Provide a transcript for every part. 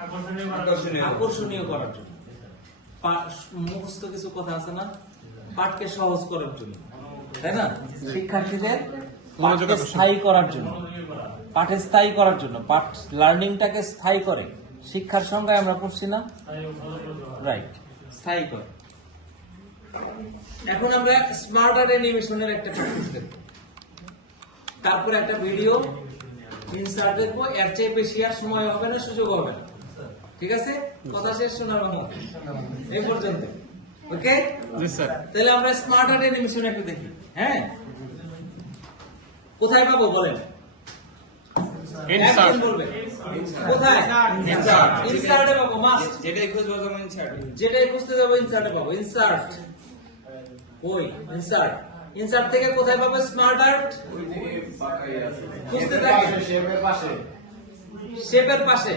আকর্ষণীয়। করার জন্য। মুখস্থ কিছু কথা আছে না? পাঠকে সহজ করার জন্য। তাই না? শিক্ষার্থীদের পাঠকে স্থায়ী করার জন্য। পাঠে স্থায়ী করার জন্য। পাঠ লার্নিংটাকে স্থায়ী করে। শিক্ষার সঙ্গে আমরা পড়ছি না? রাইট স্থায়ী করে। এখন আমরা স্মার্ট আর্ট অ্যানিমেশনের একটা প্র্যাকটিস দেখব। তারপরে একটা ভিডিও ইনসার্ট দেখব। এর চেয়ে বেশি আর সময় হবে না সুযোগ হবে না। ঠিক আছে? কথা শেষ শোনার মতো। এই পর্যন্ত। ওকে তাহলে আমরা স্মার্ট আর্ট অ্যানিমেশন একটু দেখি। হ্যাঁ? কোথায় পাবো বলেন? যেটাই খুঁজতে যাব ইনসার্টে পাবো। ইনসার্ট ওই ইনসার্ট ইনসার্ট থেকে কোথায় পাবো স্মার্ট আর্ট খুঁজতে থাকি। শেপের পাশে।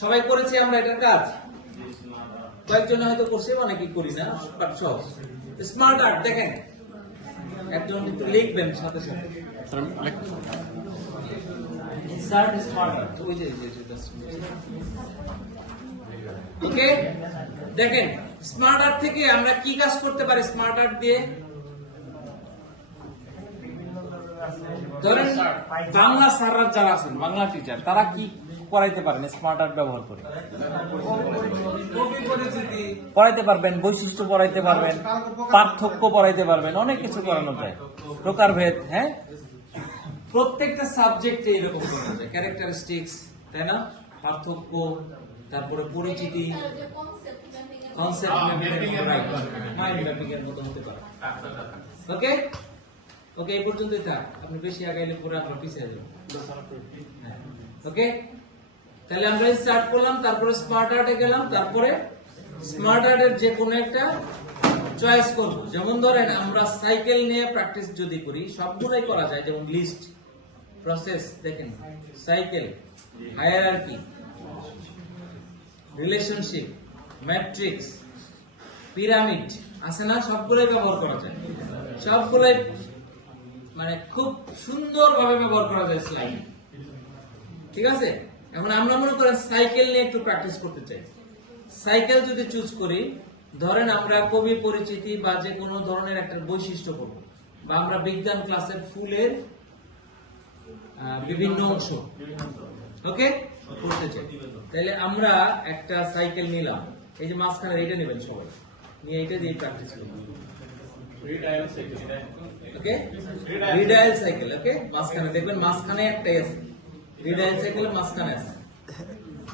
সবাই করেছি আমরা এটার কাজ? কয়েকজন হয়তো করছে অনেকে করি না বাট সহজ স্মার্ট আর্ট দেখেন। একজন একটু লিখবেন সাথে সাথে। স্মার্ট আর্ট ওই যে ওকে দেখেন স্মার্ট আর্ট থেকে আমরা কি কাজ করতে পারি স্মার্ট আর্ট দিয়ে? ধরেন বাংলা স্যাররা যারা আছেন বাংলা টিচার তারা কি পড়াইতে পারেন স্মার্ট আর্ট ব্যবহার করে। পড়াইতে পারবেন, বৈশিষ্ট্য পড়াইতে পারবেন, পার্থক্য পড়াইতে পারবেন, অনেক কিছু করানো যায়। প্রকারভেদ হ্যাঁ? প্রত্যেকটা সাবজেক্টে এরকম যায় ক্যারেক্টারিস্টিক্স তাই না? পার্থক্য, তারপরে পরিচিতি কনসেপ্ট মতো হতে ওকে ওকে এই পর্যন্তই থাক। আপনি বেশি আগাইলে পরে আপনার পিছিয়ে যাবেন ওকে তাহলে আমরা স্টার্ট করলাম, তারপরে স্মার্ট আর্টে গেলাম, তারপরে স্মার্ট আর্টের যে কোনো একটা চয়েস করব। যেমন ধরেন আমরা সাইকেল নিয়ে প্র্যাকটিস যদি করি, সবগুলোই করা যায়, যেমন লিস্ট প্রসেস দেখেন cycle hierarchy relationship matrix pyramid আছে না? সবগুলোই ব্যবহার করা যায়। সবগুলোই মানে খুব সুন্দরভাবে ব্যবহার করা যায় স্লাইড ঠিক আছে? এখন আমরা মনে করেন সাইকেল নিয়ে একটু প্র্যাকটিস করতে চাই। সাইকেল যদি চুজ করি ধরেন আমরা কবি পরিচিতি বা যে কোনো ধরনের একটা বৈশিষ্ট্য করব বা আমরা বিজ্ঞান ক্লাসের ফুলের বিভিন্ন অংশ। ওকে করতে চাই। তাহলে আমরা একটা সাইকেল নিলাম। এই যে মাঝখানে এটা নেবেন সবাই। নিয়ে এটা দিয়ে প্র্যাকটিস করব। ওকে রিডায়াল সাইকেল ওকে মাঝখানে দেখবেন মাঝখানে একটাই আছে। রিডায়াল সাইকেল মাঝখানে আছে?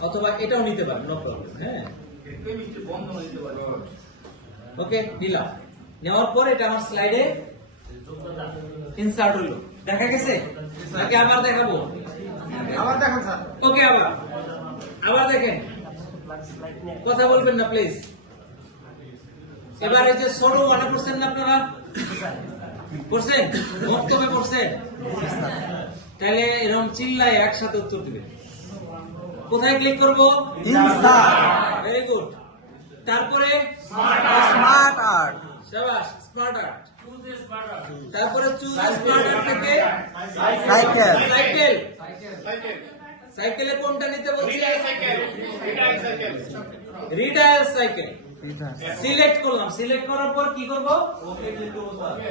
অথবা এটাও নিতে পারেন নো প্রবলেম হ্যাঁ? ওকে দিলাম নেওয়ার পর এটা আমার স্লাইডে ইনসার্ট হলো দেখা গেছে? নাকি আবার দেখাবো? আবার দেখুন স্যার। ওকে আবার। আবার দেখেন। কথা বলবেন না প্লিজ এবার এই যে ছোট মনে করছেন না আপনারা? করছেন বক্তব্যে করছেন তাহলে এরকম চিল্লাই একসাথে উত্তর দিবে। কোথায় ক্লিক করব? ভেরি গুড তারপরে স্মার্ট আর্ট স্মার্ট আর্ট তারপরে চুজ স্মার্ট আর্ট থেকে সাইকেল সাইকেল সাইকেলে কোনটা নিতে বলছি? সাইকেল সিলেক্ট করলাম। সিলেক্ট করার পর কি করব?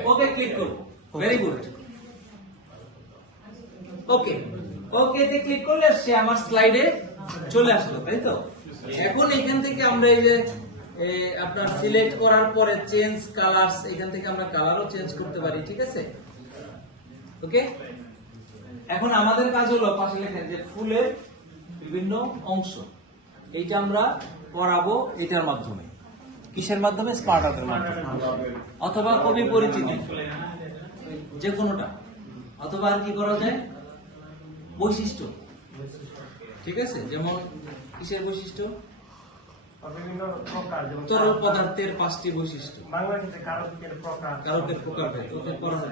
ওকে ক্লিক করব ভেরি গুড ওকে ওকে তে ক্লিক করলে সে আমার স্লাইডে চলে আসলো, তাই তো? এখন এখান থেকে আমরা এই যে আপনার সিলেক্ট করার পরে চেঞ্জ কালারস এখান থেকে আমরা কালারও চেঞ্জ করতে পারি, ঠিক আছে? ওকে এখন আমাদের কাজ হলো পাশে লেখেন যে ফুলের বিভিন্ন অংশ। এইটা আমরা করাবো এটার মাধ্যমে। কিসের মাধ্যমে? স্মার্ট আর্টের মাধ্যমে। অথবা কবি পরিচিতি। যে কোনোটা অথবা আর কি করা যায়? বৈশিষ্ট্য। ঠিক আছে? যেমন কিসের বৈশিষ্ট্য? প্রকার তরল পদার্থের পাঁচটি বৈশিষ্ট্য। কারকের প্রকার কারকের প্রকার ভেদ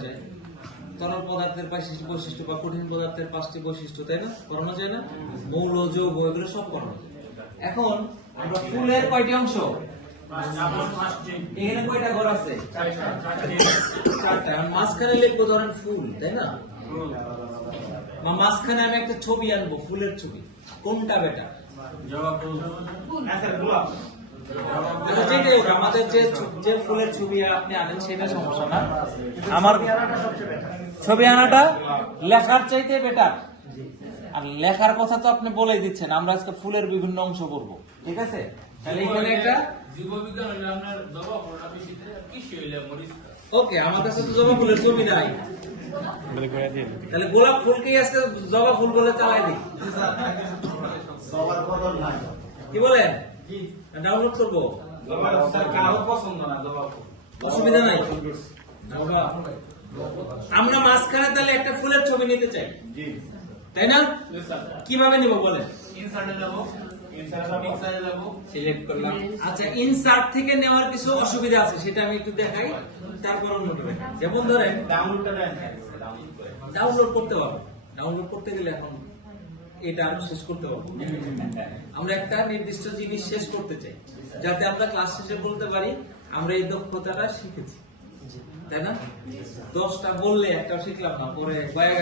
যায়। তরল পদার্থের পাঁচটি বৈশিষ্ট্য বা কঠিন পদার্থের পাঁচটি বৈশিষ্ট্য তাই না? পড়ানো যায় না? মৌল যৌগ এগুলো সব পড়ানো যায়। এখন আমরা ফুলের কয়টি অংশ? এখানে কয়টা ঘর আছে? চারটা। মাঝখানে লিখব ধরেন ফুল তাই না? বা মাঝখানে আমি একটা ছবি আনব ফুলের ছবি। কোনটা বেটার গোলাপ আচ্ছা আমাদের যে যে ফুলের ছবি আপনি আনেন সেটা সমস্যা না। আমার ছবি আনাটা লেখার চাইতে বেটার আর লেখার কথা তো আপনি বলেই দিচ্ছেন আমরা আজকে ফুলের বিভিন্ন অংশ করব। ঠিক আছে? তাহলে এখানে একটা জীববিজ্ঞান ওকে আমার কাছে তো জবা ফুলের ছবি নাই। তাহলে গোলাপ ফুলকেই আজকে জবা ফুল বলে চালাই দিই। কি বলেন? ডাউনলোড করব। স্যার কারও পছন্দ না জবাব অসুবিধা নাই। আমরা মাঝখানে তাহলে একটা ফুলের ছবি নিতে চাই। তাই না? কীভাবে নিব বলেন? ইনসার্টে যাব ইনসার্টে যাব সিলেক্ট করলাম। আচ্ছা ইনসার্ট থেকে নেওয়ার কিছু অসুবিধা আছে সেটা আমি একটু দেখাই। তারপর অন্যটা দেখাই। যেমন ধরেন ডাউনলোডটা দেন ডাউনলোড করতে পারব। ডাউনলোড করতে গেলে এখন এটা শেষ করতে পারব আমরা একটা নির্দিষ্ট জিনিস শেষ করতে চাই, যাতে আমরা ক্লাস শেষে বলতে পারি, আমরা এই দক্ষতাটা শিখেছি। তাই না? দশটা বললে একটা শিখলাম না, পরে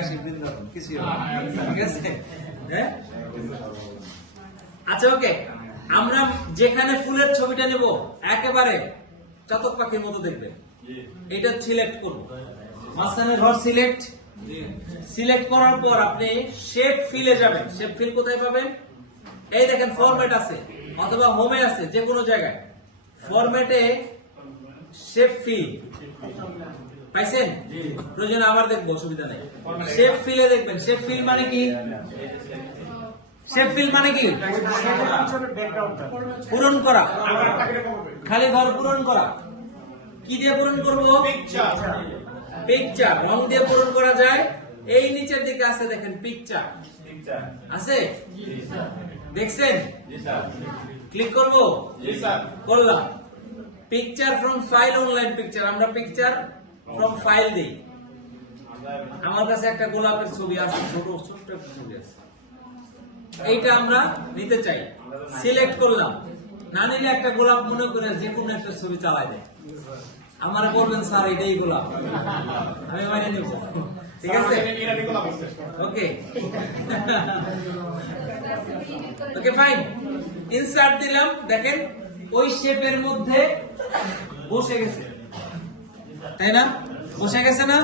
শিখতে পারব কিছু ঠিক আছে? হ্যাঁ? আচ্ছা ওকে। আমরা যেখানে ফুলের ছবিটা নেব, একেবারে চাতক পাখির মতো দেখবে এটা সিলেক্ট করব মাঝখানে ঘর সিলেক্ট সিলেক্ট করার পর আপনি শেপ ফিলে যাবেন। শেপ ফিল কোথায় পাবেন? এই দেখেন ফরম্যাট আছে অথবা হোমে আছে যে কোনো জায়গায় ফরম্যাটে শেপ ফিল পাইছেন? প্রয়োজন আবার দেখব অসুবিধা নেই। শেপ ফিলে দেখবেন। শেপ ফিল মানে কি? শেপ ফিল মানে কি? পূরণ করা। খালি ঘর পূরণ করা। কি দিয়ে পূরণ করব? পিকচার রং দিয়ে পূরণ করা যায়। এই নিচের দিকে আছে দেখেন পিকচার আছে? দেখছেন? ক্লিক করব? করলাম। Picture from file online picture আমরা পিকচার ফ্রম ফাইল দিই। আমার কাছে একটা গোলাপের ছবি আছে ছোট ছোট্ট একটা ছবি আছে। এইটা আমরা নিতে চাই। সিলেক্ট করলাম। না নিলে একটা গোলাপ মনে করে যে কোনো একটা ছবি চালাই দেয়। আমার বলবেন স্যার এটাই গোলাপ। আমি মানে নিব। ঠিক আছে? ওকে। Okay fine. ইনসার্ট দিলাম দেখেন ওই শেপের মধ্যে বসে গেছে। তাই না? বসে গেছে না?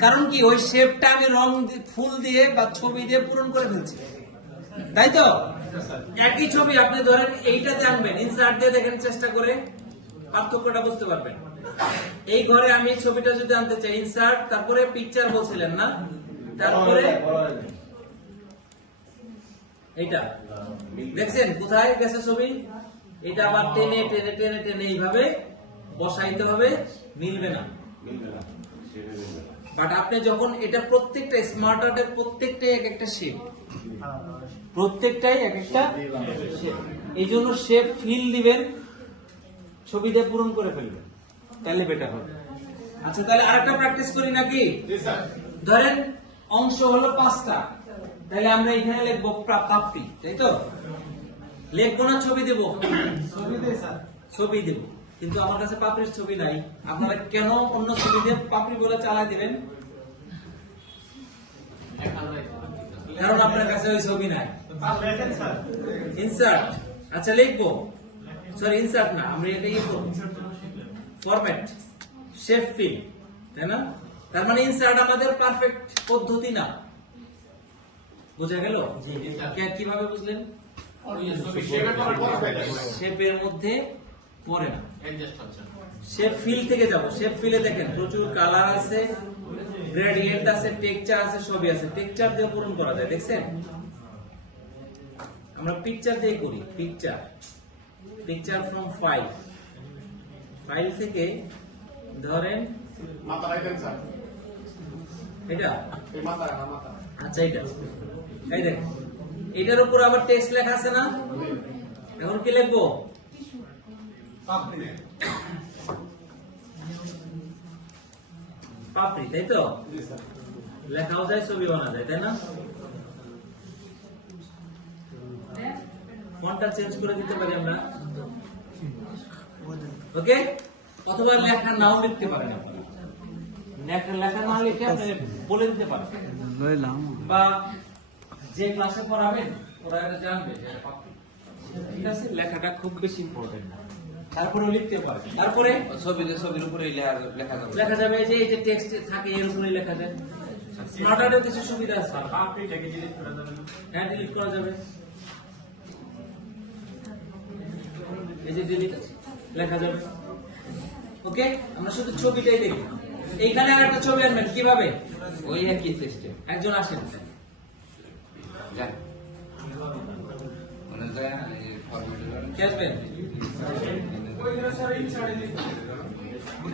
কারণ কি ওই শেপটা আমি রং ফুল দিয়ে বা ছবি দিয়ে পূরণ করে ফেলছি। তাই তো? একই ছবি আপনি ধরেন এইটা জানবেন। ইনসার্ট দিয়ে দেখেন চেষ্টা করে। পার্থক্যটা বুঝতে পারবেন। এই ঘরে আমি ছবিটা যদি আনতে চাই ইনসার্ট তারপরে পিকচার বলছিলেন না? তারপরে এইটা। দেখছেন? কোথায় গেছে ছবি? এটা আবার টেনে টেনে টেনে টেনে এইভাবে বসাইতে হবে, মিলবে না। বাট আপনি যখন এটা প্রত্যেকটা স্মার্ট আর্টের প্রত্যেকটাই এক একটা শেপ প্রত্যেকটাই এক একটা। এই জন্য শেপ ফিল দিবেন। ছবি দিয়ে পূরণ করে ফেলবেন তাহলে বেটার হবে। আচ্ছা তাহলে আরেকটা প্র্যাকটিস করি নাকি? ধরেন অংশ হলো পাঁচটা। তাহলে আমরা এখানে লিখব প্রা- পাপড়ি তাই তো? লিখব না ছবি দেব? ছবি দেব। কিন্তু আমার কাছে পাপড়ির ছবি নাই। আপনারা কেন অন্য ছবি দিয়ে পাপড়ি বলে চালাই দিবেন কারণ আপনার কাছে ওই ছবি নাই। ইনসার্ট আচ্ছা লিখব। সরি ইনসার্ট না আমরা এটা ইয়ে করব। ফরম্যাট শেপ ফিল তাই না? তার মানে ইনসার্ট আমাদের পারফেক্ট পদ্ধতি না। বোঝা গেল? কীভাবে বুঝলেন? শেপের মধ্যে পড়ে না। শেপ ফিল থেকে যাব। শেপ ফিলে দেখেন প্রচুর কালার আছে গ্রেডিয়েন্ট আছে টেক্সচার আছে সবই আছে। টেক্সচার দিয়ে পূরণ করা যায় দেখছেন? আমরা পিকচার দিয়ে করি picture picture from file file থেকে ধরেন এটা? মাথা না মাথা আচ্ছা এটা এই দেখ এটার উপর আবার টেক্সট লেখা আছে না? এখন কি লিখব? পাপড়ি। তাই তো? লেখাও যায় ছবি বানা যায় তাই না? ফন্টটা চেঞ্জ করে দিতে পারি আমরা। ওকে অথবা লেখা নাও লিখতে পারেন আপনারা লেখা লেখা না লিখে আপনি বলে দিতে পারেন। বা যে ক্লাসে পড়াবেন ওরা এটা জানবে ঠিক আছে? লেখাটা খুব বেশি ইম্পর্টেন্ট না। তারপরেও লিখতে পারবে তারপরে? ছবিতে ছবির উপরে লেখা লেখা যাবে। লেখা যাবে যে এই যে টেক্সট থাকে এর উপরে লেখা যায়। স্মার্টারের কিছু সুবিধা আছে? পাপড়িটাকে করা যাবে হ্যাঁ ডিলিট করা যাবে। এই যে ডিলিট লেখা যাবে। ওকে আমরা শুধু ছবিটাই দেখি। এইখানে আর একটা ছবি আনবেন কীভাবে? ওই একই সিস্টেম একজন আসেন। যান। মানে যায় কে আসবেন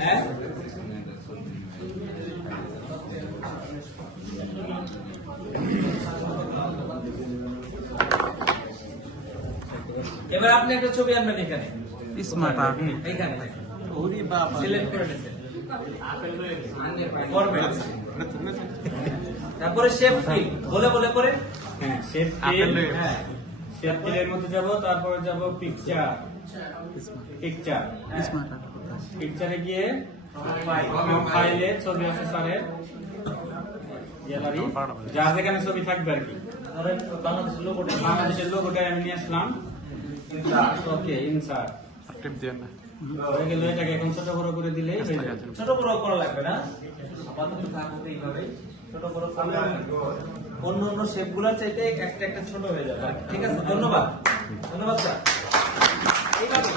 হ্যাঁ? এবার আপনি একটা ছবি আনবেন এখানে। Smart art. সিলেক্ট করে নিতেন তারপরে শেপ ফিল। বলে বলে করে। হ্যাঁ শেপ আপেল হ্যাঁ শেপ ফিলের মধ্যে যাব তারপরে যাব পিকচার পিকচার পিকচারে গিয়ে ফাইলে ছবি আছে স্যারের। গ্যালারি যা যেখানে ছবি থাকবে আর কি। বাংলাদেশের লোগোটা বাংলাদেশের লোগোটা আমি নিয়ে আসলাম। ওকে ইনসার্ট হয়ে গেল এটাকে এখন ছোট বড় করে দিলেই যাবে। ছোট বড় করা লাগবে না। আপাতত থাকুক এইভাবে ছোট বড় করলে অন্য চাইতে একটা একটা ছোট হয়ে যাবে। ঠিক আছে ধন্যবাদ। ধন্যবাদ স্যার। এইভাবে।